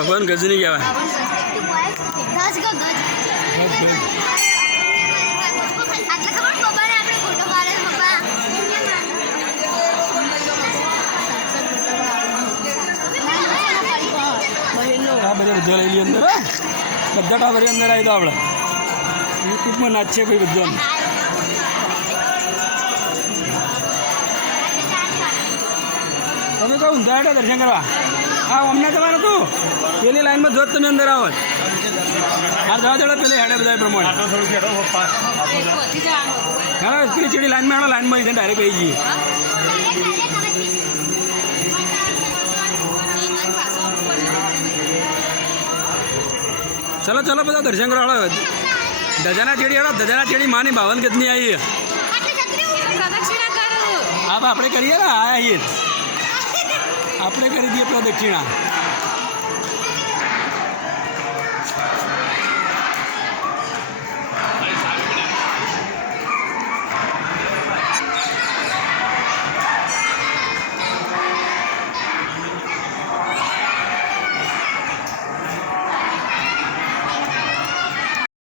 ભગવાન ગજની કહેવાય. આ બધા બધો લઈ લઈએ અંદર. બધા ટાવરી અંદર આવી તો આપણે યુટ્યુબમાં નાચીએ કોઈ બધો. તમે કહું ઊંધા હેઠળ દર્શન કરવા હા અમને તમારે તું પેલી લાઈનમાં જો તમે અંદર આવો હા જવા દેડો પેલી હેડે બધા પ્રમાણે હા પેલી ચીડી લાઈનમાં હેડો લાઈનમાં જઈને ડાયરેક્ટ આવી જઈએ. ચલો ચલો બધા દર્શન કરો હળો ધજાના ચેડી હળો ધજાના ચેડી માની 52 ગજની આવી હા આપણે કરીએ ને આવીએ આપણે કરી દઈએ પ્રદક્ષિણા.